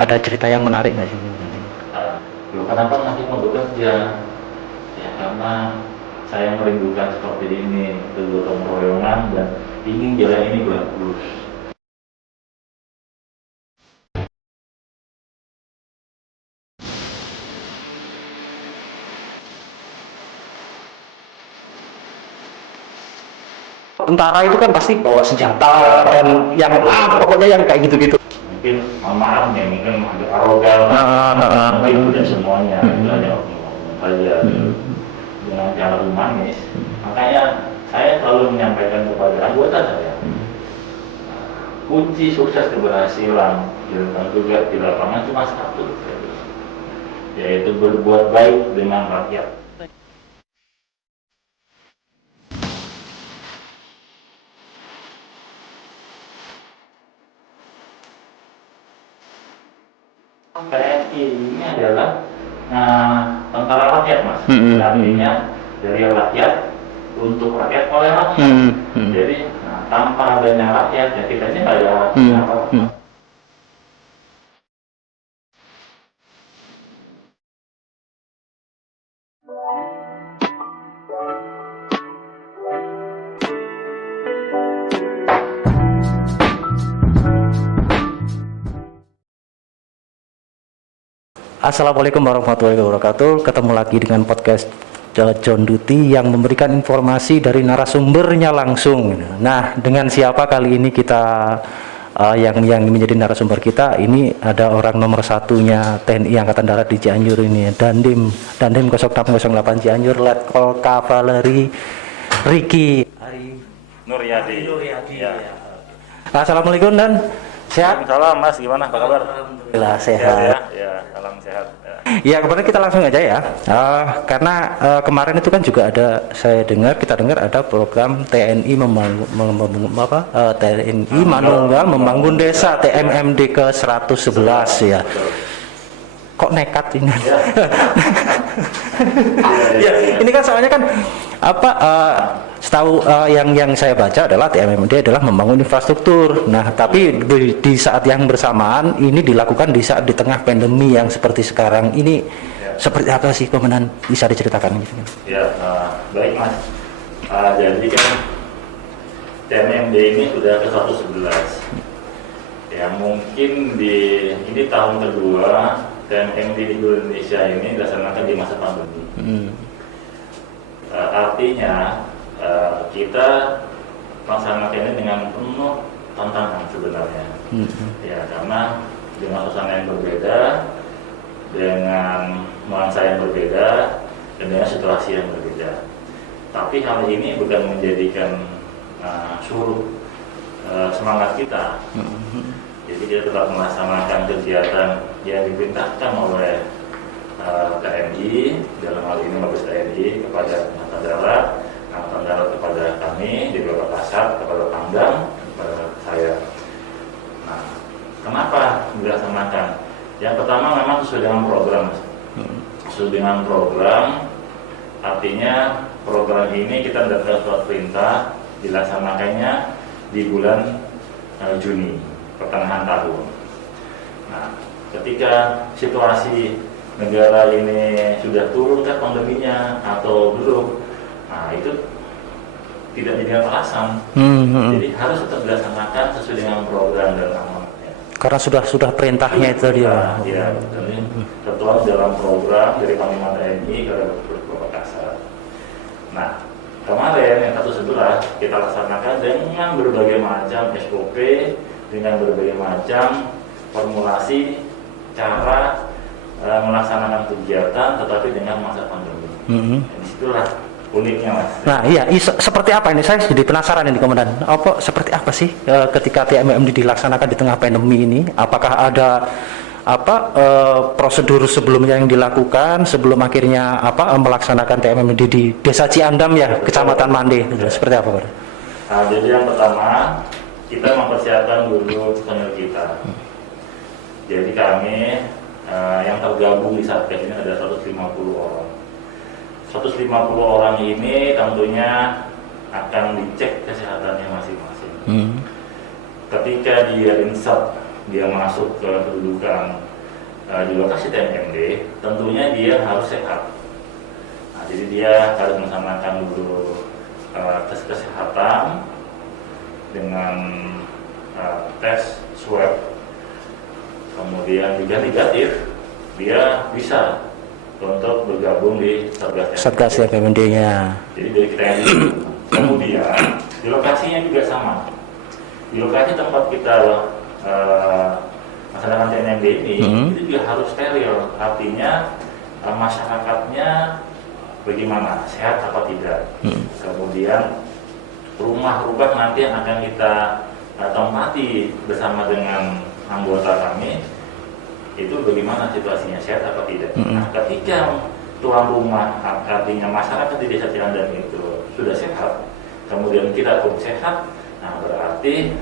Ada cerita yang menarik nggak sih? Loh, kenapa masih mau bekerja? Ya karena saya merindukan seperti ini, gotong royongan dan ingin jalan ini bagus. Tentara itu kan pasti bawa senjata dan yang pokoknya yang kayak gitu-gitu. Mungkin maaf nih, mungkin agak arogan, tapi tidak semuanya, itu hanya oknum-oknum saja dengan cara humanis. Makanya saya selalu menyampaikan kepada anggota saya, kunci sukses keberhasilan dalam tugas di lapangan cuma satu, yaitu berbuat baik dengan rakyat. TNI ini adalah tentara rakyat, Mas. Artinya dari rakyat untuk rakyat oleh rakyat. Jadi tanpa adanya rakyat ya kita ini nggak ada apa-apa. Assalamualaikum warahmatullahi wabarakatuh. Ketemu lagi dengan podcast John Duty yang memberikan informasi dari narasumbernya langsung. Nah, dengan siapa kali ini kita yang menjadi narasumber kita ini ada orang nomor satunya TNI Angkatan Darat di Cianjur ini, Dandim 0608 Cianjur, Letkol Kavaleri Riki Nuryadi. Ya. Assalamualaikum Dan. Sehat? Salam Mas, gimana? Apa kabar? Alhamdulillah sehat. Ya, salam sehat. Ya, kemudian kita langsung aja ya, karena kemarin itu kan juga ada, kita dengar ada program TNI TNI Manunggal membangun desa TMMD ke 111 ya. Kok nekat ini? Ya, ini kan soalnya kan setahu yang saya baca adalah TMMD adalah membangun infrastruktur. Nah, tapi di saat yang bersamaan ini dilakukan di saat di tengah pandemi yang seperti sekarang ini, seperti apa sih Komandan, bisa diceritakan gitu? Ya, baik Mas. Jadi kan TMMD ini sudah ke 111. Ya, mungkin ini tahun kedua TMMD di Indonesia ini dilaksanakan di masa pandemi. Artinya kita melaksanakannya dengan penuh tantangan sebenarnya. Ya, karena dengan suasana yang berbeda, dengan nuansa yang berbeda, dan dengan situasi yang berbeda. Tapi hal ini bukan menjadikan surut semangat kita. Jadi kita tetap melaksanakan kegiatan yang diperintahkan oleh TNI, dalam hal ini Mabes TNI kepada Angkatan Darat kepada kami di beberapa Kasat, kepada Pangdam, kepada saya. Nah, kenapa dilaksanakan? Yang pertama memang sesuai dengan program. Sesuai dengan program, artinya program ini kita mendapat surat perintah dilaksanakannya di bulan Juni, pertengahan tahun. Nah, ketika situasi negara ini sudah turun ke pandeminya atau belum, nah itu tidak jadi alasan. Jadi harus tetap dilaksanakan sesuai dengan program dan amanatnya. Karena sudah perintahnya itu dia. Ya, tertuang dalam program dari Panglima TNI ke beberapa Kasat. Nah, kemarin yang 111 kita laksanakan dengan berbagai macam SOP, dengan berbagai macam formulasi cara melaksanakan kegiatan, tetapi dengan masa pandemi. Disitulah uniknya, Mas. Nah, iya, seperti apa ini? Saya jadi penasaran ini, Komandan. Seperti apa sih ketika TMMD dilaksanakan di tengah pandemi ini? Apakah ada prosedur sebelumnya yang dilakukan sebelum akhirnya melaksanakan TMMD di Desa Ciandam ya, Kecamatan Mande? Seperti apa, Pak? Nah, jadi yang pertama kita mempersiapkan dulu personil kita. Jadi kami yang tergabung di Satgas ini ada 150 orang. 150 orang ini tentunya akan dicek kesehatannya masing-masing. Ketika dia insert, dia masuk ke kedudukan di lokasi TMMD, tentunya dia harus sehat. Nah, jadi dia harus melaksanakan dulu tes kesehatan dengan tes swab. Kemudian jika negatif, dia bisa untuk bergabung di Satgas TMMD-nya. Jadi dari kita yang dulu. Kemudian di lokasinya juga sama. Di lokasi tempat kita masyarakat TMMD ini itu juga harus steril. Artinya masyarakatnya bagaimana, sehat apa tidak. Kemudian rumah-rumah nanti yang akan kita tempati bersama dengan anggota kami itu bagaimana situasinya, sehat apa tidak. Nah, ketika tuan rumah, artinya masyarakat di desa Cilandan itu sudah sehat, kemudian kita pun sehat, nah berarti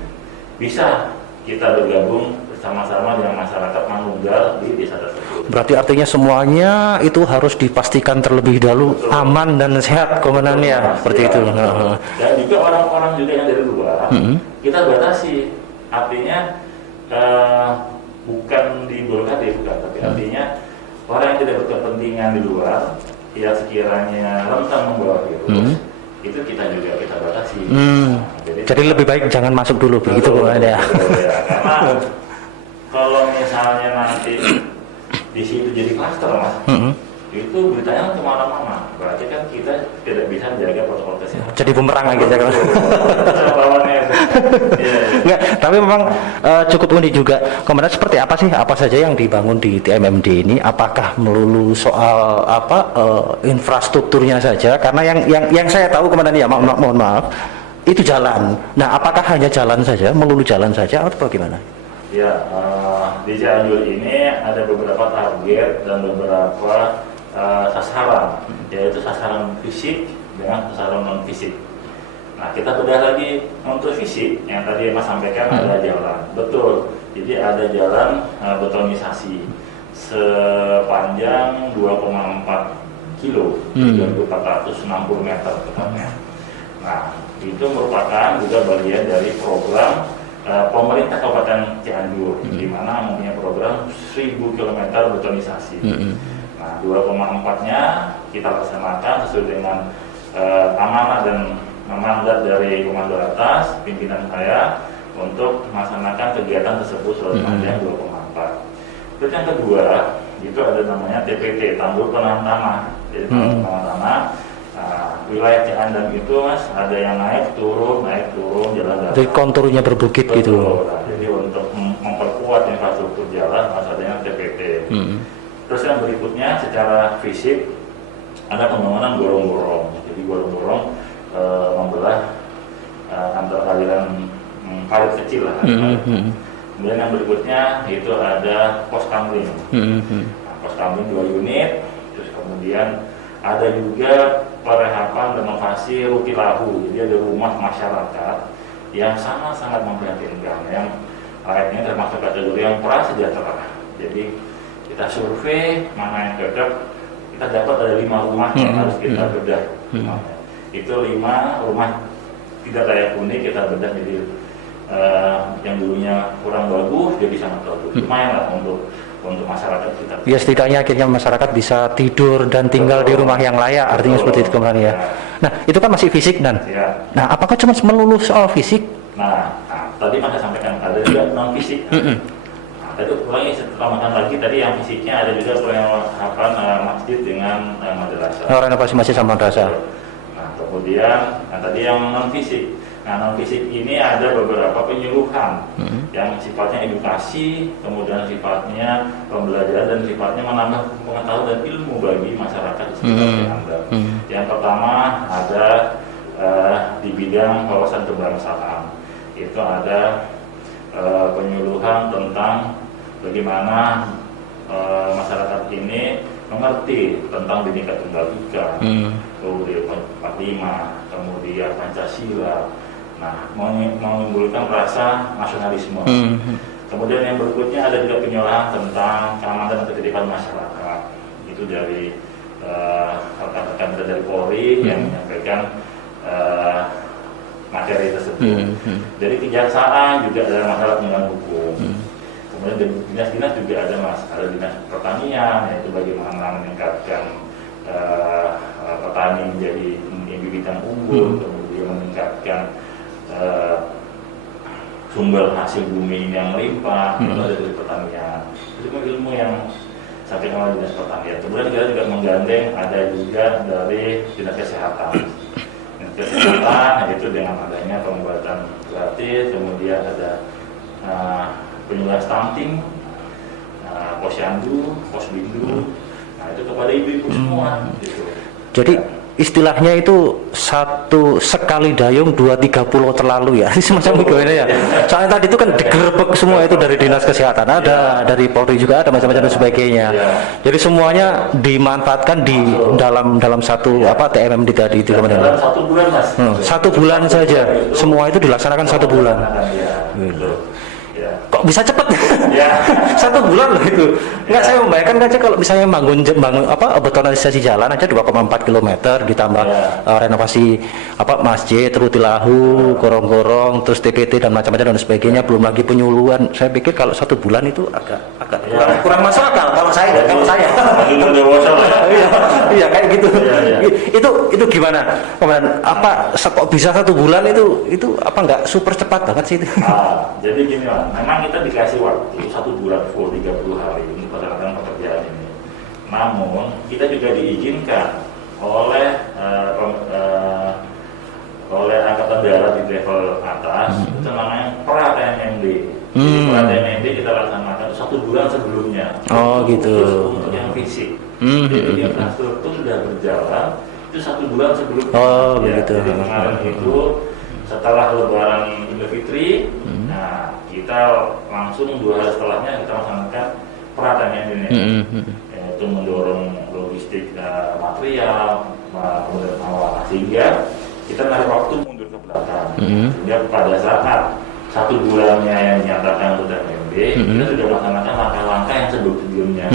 bisa kita bergabung bersama-sama dengan masyarakat Manunggal di desa tersebut. Berarti artinya semuanya itu harus dipastikan terlebih dahulu. Betul. Aman dan sehat komandannya, seperti itu. Dan juga orang-orang juga yang dari luar kita batasi, artinya bukan di blokade, bukan, tapi artinya orang yang tidak berkepentingan di luar yang sekiranya rentan membawa virus itu kita juga kita batasi. Jadi lebih baik jangan masuk dulu, begitu komandan ya. Karena kalau misalnya nanti di situ jadi klaster, Mas, itu beritanya kemana-mana. Berarti kan kita tidak bisa menjaga protokol kesehatan. Jadi bumerang lagi ya kan. Enggak, tapi memang cukup unik juga. Komandan, seperti apa sih, apa saja yang dibangun di TMMD ini? Apakah melulu soal infrastrukturnya saja? Karena yang saya tahu komandan ya, mohon maaf, itu jalan. Nah, apakah hanya jalan saja, melulu jalan saja atau bagaimana? Ya, di Cianjur ini ada beberapa target dan beberapa sasaran, yaitu sasaran fisik dengan sasaran non fisik. Nah, kita bedah lagi untuk fisik yang tadi Mas sampaikan ada jalan, betul. Jadi ada jalan betonisasi sepanjang 2,4 kilo, 3.460 meter tepatnya. Nah, itu merupakan juga bagian dari program pemerintah Kabupaten Cianjur, di mana mempunyai program 1000 km betonisasi. Nah, 2,4-nya kita laksanakan sesuai dengan amanah dan mandat dari komando atas, pimpinan saya untuk melaksanakan kegiatan tersebut sepanjang 2,4. Terus yang kedua, itu ada namanya TPT, tanggul penahan tanah. Jadi tanggul penahan tanah. Wilayah Cilandan itu, Mas, ada yang naik turun jalan datar. Jadi konturnya berbukit. Betul, gitu. Nah, jadi untuk memperkuat infrastruktur jalan, Mas, adanya TPT. Terus yang berikutnya secara fisik ada pembangunan gorong-gorong. Jadi gorong-gorong membelah antar aliran parit kecil lah. Kemudian yang berikutnya itu ada pos kamling. Nah, pos kamling 2 unit. Terus kemudian ada juga perehapan renovasi Rutilahu. Jadi ada rumah masyarakat yang sangat memprihatinkan, yang lainnya termasuk kategori yang prasejahtera. Jadi kita survei mana yang cocok, kita dapat ada 5 rumah yang harus kita bedah. Itu 5 rumah tidak layak huni kita bedah, jadi yang dulunya kurang bagus jadi sangat bagus. Lumayan lah untuk masyarakat kita. Ya, setidaknya akhirnya masyarakat bisa tidur dan tinggal di rumah yang layak, artinya seperti itu kemarin ya. Nah, itu kan masih fisik dan. Nah, apakah cuma melulu soal fisik? Nah, tadi Mas sampaikan ada juga non fisik. Nah, tadi ulangi tambahkan lagi, tadi yang fisiknya ada juga perlengkapan masjid dengan madrasah. Renovasi masjid sama madrasah. Nah, kemudian tadi yang non fisik. Nah, non fisik ini ada beberapa penyuluhan yang sifatnya edukasi, kemudian sifatnya pembelajaran dan sifatnya menambah pengetahuan dan ilmu bagi masyarakat di sekitar Cilandan. Yang pertama ada di bidang wawasan kebangsaan. Itu ada penyuluhan tentang bagaimana masyarakat ini mengerti tentang Bhinneka Tunggal Ika, kemudian 45, kemudian Pancasila. Nah, menimbulkan rasa nasionalisme. Kemudian yang berikutnya ada juga penyuluhan tentang keamanan dan ketertiban masyarakat. Itu dari rekan-rekan dari Polri yang menyampaikan materi tersebut. Dari kejaksaan juga ada masalah penegakan hukum. kemudian dari dinas-dinas juga ada mas, ada dinas pertanian, yaitu bagaimana meningkatkan petani menjadi bibit yang unggul, kemudian meningkatkan sumber hasil bumi yang melimpah, itu ada dari pertanian. Itu ilmu yang sampai oleh dinas pertanian. Kemudian kita juga menggandeng ada juga dari dinas kesehatan. Dinas kesehatan itu dengan adanya pengobatan gratis, kemudian ada penyuluhan stunting, posyandu, posbindu. Nah itu kepada ibu-ibu semua. Gitu. Jadi istilahnya itu satu sekali dayung 2-3 pulau terlalu ya, semacam gimana ya. Soalnya tadi itu kan digerebek semua itu dari dinas kesehatan ada, dari Polri juga ada macam-macam dan sebagainya. Jadi semuanya dimanfaatkan di dalam satu TMMD tadi itu kemudian. Dalam 1 bulan mas. 1 bulan saja, semua itu dilaksanakan 1 bulan. Kok bisa cepet? Ya. 1 bulan loh itu. Enggak, saya membayangkan aja kalau misalnya bangun betonisasi jalan aja 2,4 km ditambah renovasi masjid, rutilahu, gorong-gorong, terus TPT dan macam-macam dan sebagainya, belum lagi penyuluhan. Saya pikir kalau 1 bulan itu agak kurang masuk akal kalau saya. Iya kayak gitu. Itu gimana? Kok bisa 1 bulan itu nggak super cepat banget sih itu? Jadi gini mas, memang kita dikasih waktu 1 bulan full 30 hari untuk melaksanakan pekerjaan ini. Namun kita juga diizinkan oleh angkatan darat di level atas, itu namanya pra-TMMD. Pra-TMMD kita laksanakan 1 bulan sebelumnya. Oh gitu. Untuk yang fisik. Jadi infrastruktur sudah berjalan itu 1 bulan sebelumnya. Oh begitu. Jadi kemarin itu setelah Lebaran Idul Fitri, nah kita langsung 2 hari setelahnya kita laksanakan pra-TMMD ini, yaitu mendorong logistik material, kemudian awal, sehingga kita narik waktu mundur ke belakang. Sehingga pada saat 1 bulannya yang dinyatakan untuk TMMD, kita sudah melaksanakan langkah-langkah yang sebelumnya.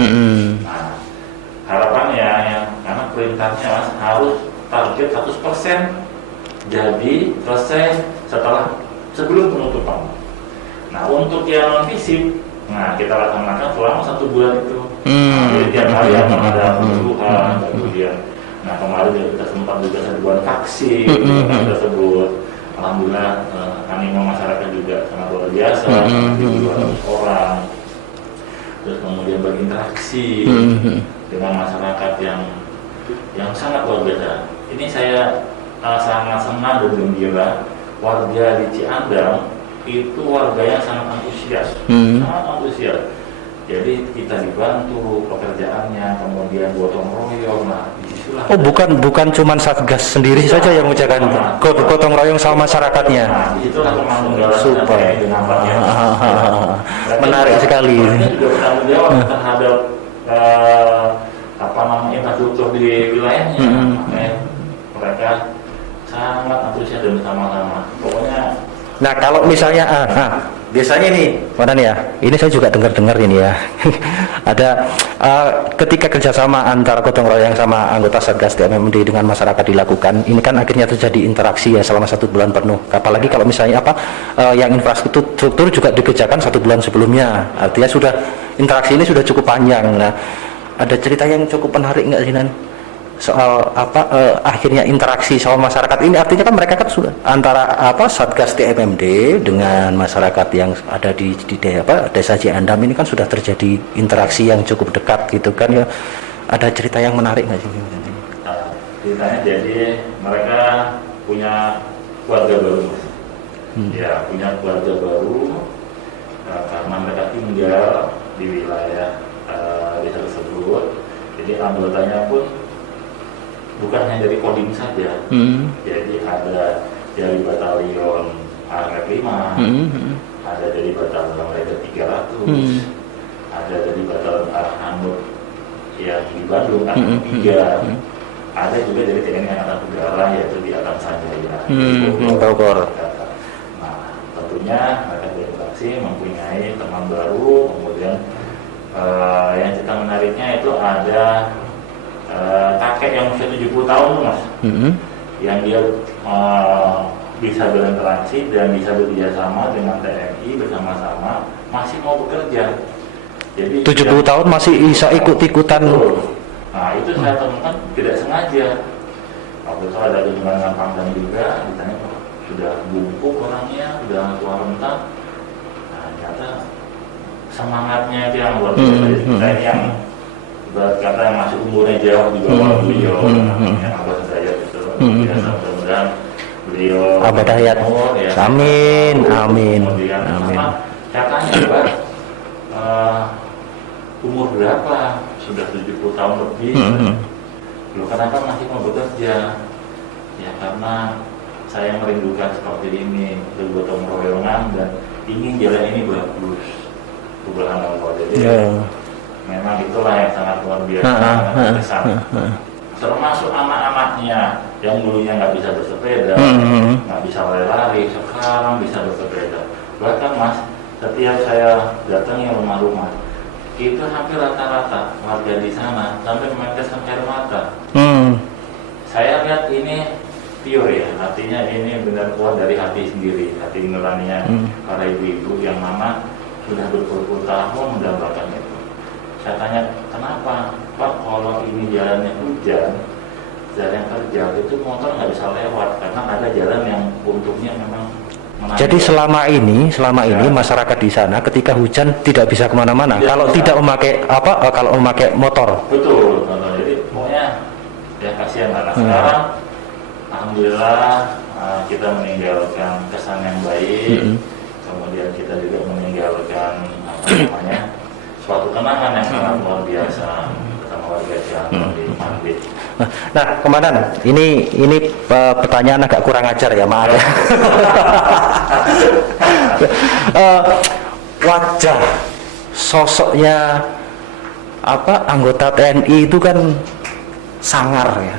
Nah, harapannya karena perintahnya mas harus target 100% jadi selesai sebelum penutupan. Nah untuk yang non fisik, kita laksanakan selama 1 bulan itu. Jadi tiap hari akan ada penyuluhan, kemudian, kemarin kita sempat juga serbuan vaksin, kita sebut, alhamdulillah animo masyarakat juga sangat luar biasa, 200 orang, terus kemudian berinteraksi dengan masyarakat yang sangat luar biasa. Ini saya sangat senang dan gembira, warga di Ciandang itu warganya sangat antusias, sangat antusias. Jadi kita dibantu pekerjaannya, kemudian gotong royong. Nah, disitulah. Oh bukan cuman Satgas sendiri saja yang mengerjakan, gotong royong sama masyarakatnya. Nah, disitulah pemanggilan super. Menarik sekali. Mereka juga bertanggung jawab terhadap infrastruktur di wilayahnya. Mereka sangat antusias dan sama-sama. Pokoknya. Nah kalau misalnya, biasanya nih, mana nih ya? Ini saya juga dengar ini ya. Ada ketika kerjasama antara gotong royong sama anggota Satgas TMMD dengan masyarakat dilakukan, ini kan akhirnya terjadi interaksi ya selama 1 bulan penuh. Apalagi kalau misalnya yang infrastruktur juga dikerjakan 1 bulan sebelumnya, artinya sudah interaksi ini sudah cukup panjang. Nah, ada cerita yang cukup menarik nggak sih Nan? Soal akhirnya interaksi sama masyarakat ini, artinya kan mereka kan sudah antara Satgas TMMD dengan masyarakat yang ada di desa Ciandam ini kan sudah terjadi interaksi yang cukup dekat gitu kan ya. Ada cerita yang menarik nggak sih? Ceritanya jadi mereka punya keluarga baru, ya punya keluarga baru karena mereka tinggal di wilayah desa tersebut. Jadi anggotanya pun bukan hanya dari Kodim saja, jadi ada dari batalion Armet 5, ada dari batalion Raider 300, ada dari batalion Arhanud yang di Bandung, Arhanud 3, ada juga dari TNI Angkatan Udara yaitu di Atam Sanjaya, Bogor. Nah, tentunya mereka berinteraksi, mempunyai teman baru, kemudian yang cerita menariknya itu ada kakek yang usia 70 tahun mas, yang dia bisa berinteraksi dan bisa bekerja sama dengan TNI bersama-sama masih mau bekerja. Jadi 70 tahun masih bisa ikut-ikutan. Nah itu saya temukan tidak sengaja. Waktu itu ada kunjungan pangdam juga, ditanya sudah bungkuk orangnya, sudah tua renta. Nah ternyata semangatnya itu yang luar biasa. Saya yang berkata yang masih umurnya jauh di bawah beliau, yang Abah Hidayat itu. Biasa mudah-mudahan beliau Abah Hidayat. Ya, Amin, amin, kemudian amin. sama katanya juga umur berapa? Sudah 70 tahun lebih. Loh kenapa masih mau bekerja? Ya karena saya merindukan seperti ini, bergotong royongan dan ingin jalan ini bagus. Subhanallah. Jadi memang itulah yang sangat luar biasa, sangat berkesan. Termasuk anak-anaknya yang dulunya nggak bisa bersepeda, nggak bisa lari-lari, sekarang bisa bersepeda. Bahkan Mas, setiap saya datangi rumah-rumah, itu hampir rata-rata warga di sana sampai meneteskan air mata. Saya lihat ini pure ya, artinya ini benar keluar dari hati sendiri, hati nuraninya para ibu-ibu yang mana sudah berpuluh tahun mendapatkan itu. Saya tanya, kenapa Pak kalau ini jalannya hujan, jalan kerja itu motor nggak bisa lewat karena ada jalan yang untungnya memang menanjak. Jadi selama ini masyarakat di sana ketika hujan tidak bisa kemana-mana. Ya, kalau bisa. tidak memakai kalau memakai motor. Betul. Jadi pokoknya ya kasihan lah. Sekarang alhamdulillah kita meninggalkan kesan yang baik. Kemudian kita juga meninggalkan suatu kenangan yang sangat luar biasa bersama warga Cianjur di Mambit. Nah, Komandan, ini pertanyaan agak kurang ajar ya, maaf ya. Wajah sosoknya anggota TNI itu kan sangar ya,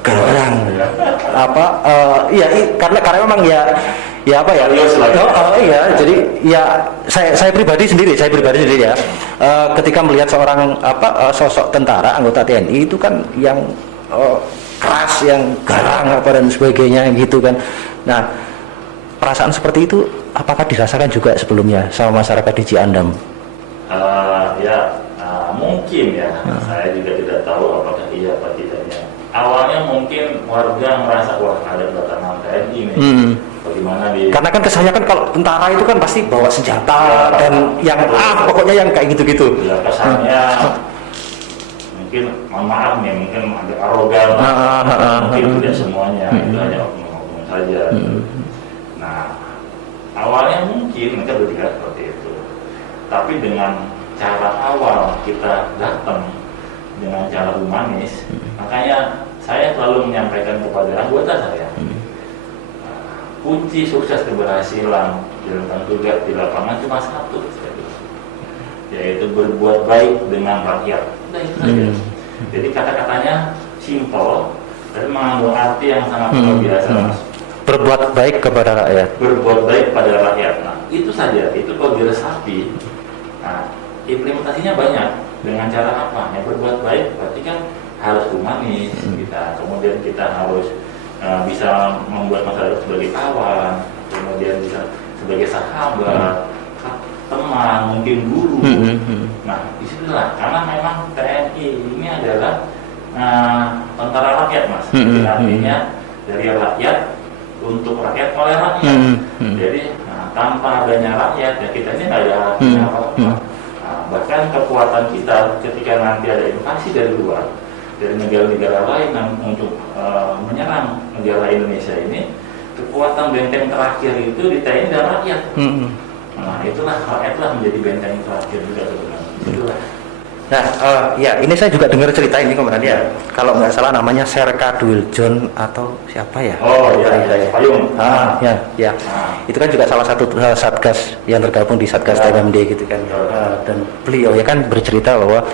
garang, karena memang ya jadi ya saya pribadi sendiri ya, ketika melihat seorang sosok tentara anggota TNI itu kan yang keras, yang garang dan sebagainya gitu kan. Nah, perasaan seperti itu apakah dirasakan juga sebelumnya sama masyarakat di Ciandam? Mungkin ya, saya juga tidak tahu apakah iya atau tidaknya. Awalnya mungkin warga merasa wah ada kedatangan TNI nih. Bagaimana karena kan kesannya kan kalau tentara itu kan pasti bawa senjata dan yang pokoknya yang kayak gitu-gitu. Ya kesannya mungkin mohon maaf nih, mungkin agak arogan, mungkin tidak semuanya, itu hanya oknum-oknum saja. Nah awalnya mungkin mereka berpikir seperti itu, tapi dengan cara awal kita datang dengan cara humanis, makanya saya selalu menyampaikan kepada anggota saya, kunci sukses keberhasilan dalam tugas di lapangan cuma satu, yaitu berbuat baik dengan rakyat. Nah, itu saja. Jadi kata-katanya simpel, tapi mengandung arti yang sangat luar biasa. Berbuat baik kepada rakyat. Berbuat baik pada rakyat. Nah, itu saja. Itu kalau diresapi. Nah, implementasinya banyak. Dengan cara apa? Ya berbuat baik berarti kan harus humanis kita. Kemudian kita harus bisa membuat masyarakat sebagai kawan, kemudian bisa sebagai sahabat, teman, mungkin guru. Nah, disitulah karena memang TNI ini adalah tentara rakyat, Mas. Artinya dari rakyat untuk rakyat oleh rakyat. Jadi tanpa adanya rakyat ya kita ini nggak ada apa-apa. Bahkan kekuatan kita ketika nanti ada invasi dari luar, dari negara-negara lain untuk menyerang negara Indonesia ini, kekuatan benteng terakhir itu di TNI dan rakyat. Nah itulah rakyatlah menjadi benteng terakhir juga sebenarnya. Itulah. Nah, ya ini saya juga dengar cerita ini Komandan ya. Kalau nggak salah namanya Serka Dwiljon atau siapa ya? Oh iya, Payung. Ya. Itu kan juga salah satu satgas yang tergabung di Satgas TMMD gitu kan. Dan beliau ya kan bercerita bahwa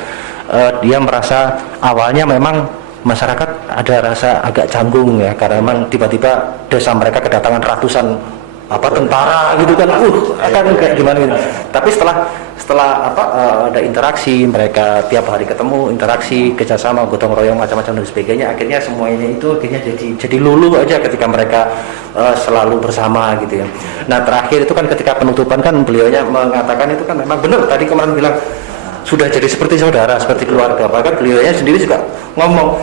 dia merasa awalnya memang masyarakat ada rasa agak canggung ya, karena memang tiba-tiba desa mereka kedatangan ratusan tentara gitu kan, akan kayak gimana gitu. Tapi setelah ada interaksi, mereka tiap hari ketemu, interaksi, kerjasama, gotong royong, macam-macam dan sebagainya, akhirnya semuanya itu akhirnya jadi luluh aja ketika mereka selalu bersama gitu ya. Nah terakhir itu kan ketika penutupan kan beliaunya mengatakan itu kan memang benar tadi kemarin bilang sudah jadi seperti saudara, seperti keluarga. Bahkan beliaunya sendiri juga ngomong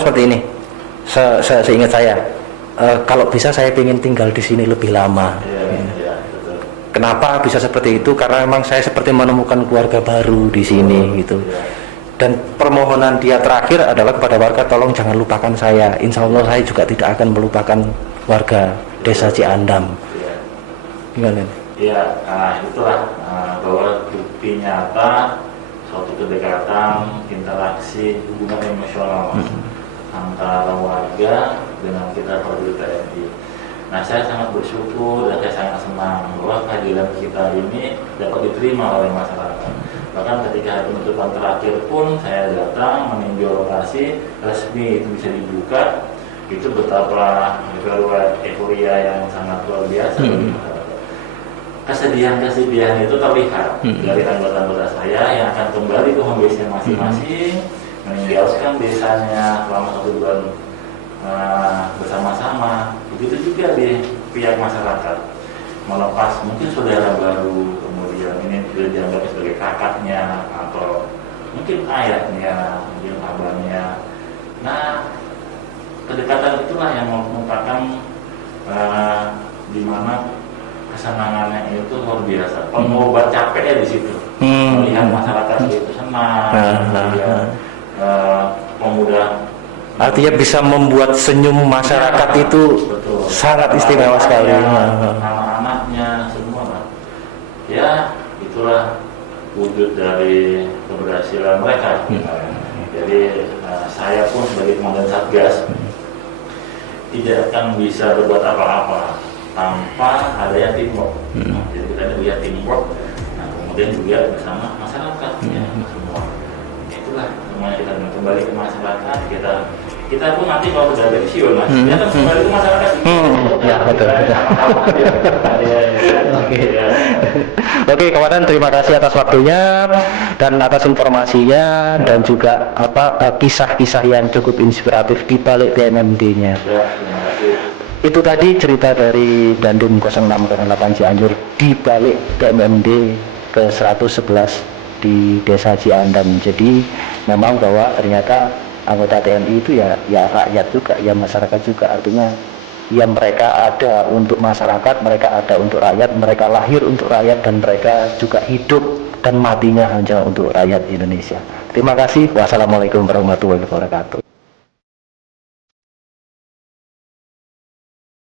seperti ini, seingat saya, kalau bisa saya ingin tinggal di sini lebih lama. Kenapa bisa seperti itu? Karena memang saya seperti menemukan keluarga baru di sini gitu. Dan permohonan dia terakhir adalah kepada warga, tolong jangan lupakan saya. Insya Allah saya juga tidak akan melupakan warga Desa Ciandam. Gimana? Ya, itulah bahwa bukti nyata suatu kedekatan, interaksi, hubungan emosional antara warga dengan kita prajurit TNI. Nah, saya sangat bersyukur dan saya sangat senang bahwa kehadiran kita ini dapat diterima oleh masyarakat. Bahkan ketika hari penutupan terakhir pun saya datang meninjau lokasi resmi itu bisa dibuka, itu betapa euforia yang sangat luar biasa. Kesedihan itu terlihat dari anggota-anggota saya yang akan kembali ke home base-nya masing-masing, meninggalkan desanya selama 1 bulan bersama-sama. Begitu juga di pihak masyarakat melepas mungkin saudara baru, kemudian ini sudah dianggap sebagai kakaknya atau mungkin ayahnya, mungkin abahnya. Nah, kedekatan itulah yang merupakan di mana kesenangannya itu luar biasa. Pengobat capeknya di situ. Melihat masyarakat itu senang, kemudian pemuda. Artinya bisa membuat senyum masyarakat itu betul. Sangat istimewa sekali. Anak-anaknya semua lah. Ya, itulah wujud dari keberhasilan mereka. Jadi saya pun sebagai komandan Satgas tidak akan bisa berbuat apa-apa tanpa adanya teamwork. Jadi kita lihat teamwork, nah kemudian juga bersama masyarakat ya, semua. Itulah semuanya kita kembali ke masyarakat, kita pun nanti kalau sudah pensiun mas, kita akan kembali ke masyarakat. Ya betul. Oke, Komandan, terima kasih atas waktunya dan atas informasinya dan juga kisah-kisah yang cukup inspiratif di balik DMMD-nya. Itu tadi cerita dari Dandim 0608 Cianjur di balik DMMD ke 111 di Desa Ciandam. Jadi memang bahwa ternyata anggota TNI itu ya rakyat juga, ya masyarakat juga. Artinya ya mereka ada untuk masyarakat, mereka ada untuk rakyat, mereka lahir untuk rakyat, dan mereka juga hidup dan matinya hanya untuk rakyat Indonesia. Terima kasih. Wassalamualaikum warahmatullahi wabarakatuh.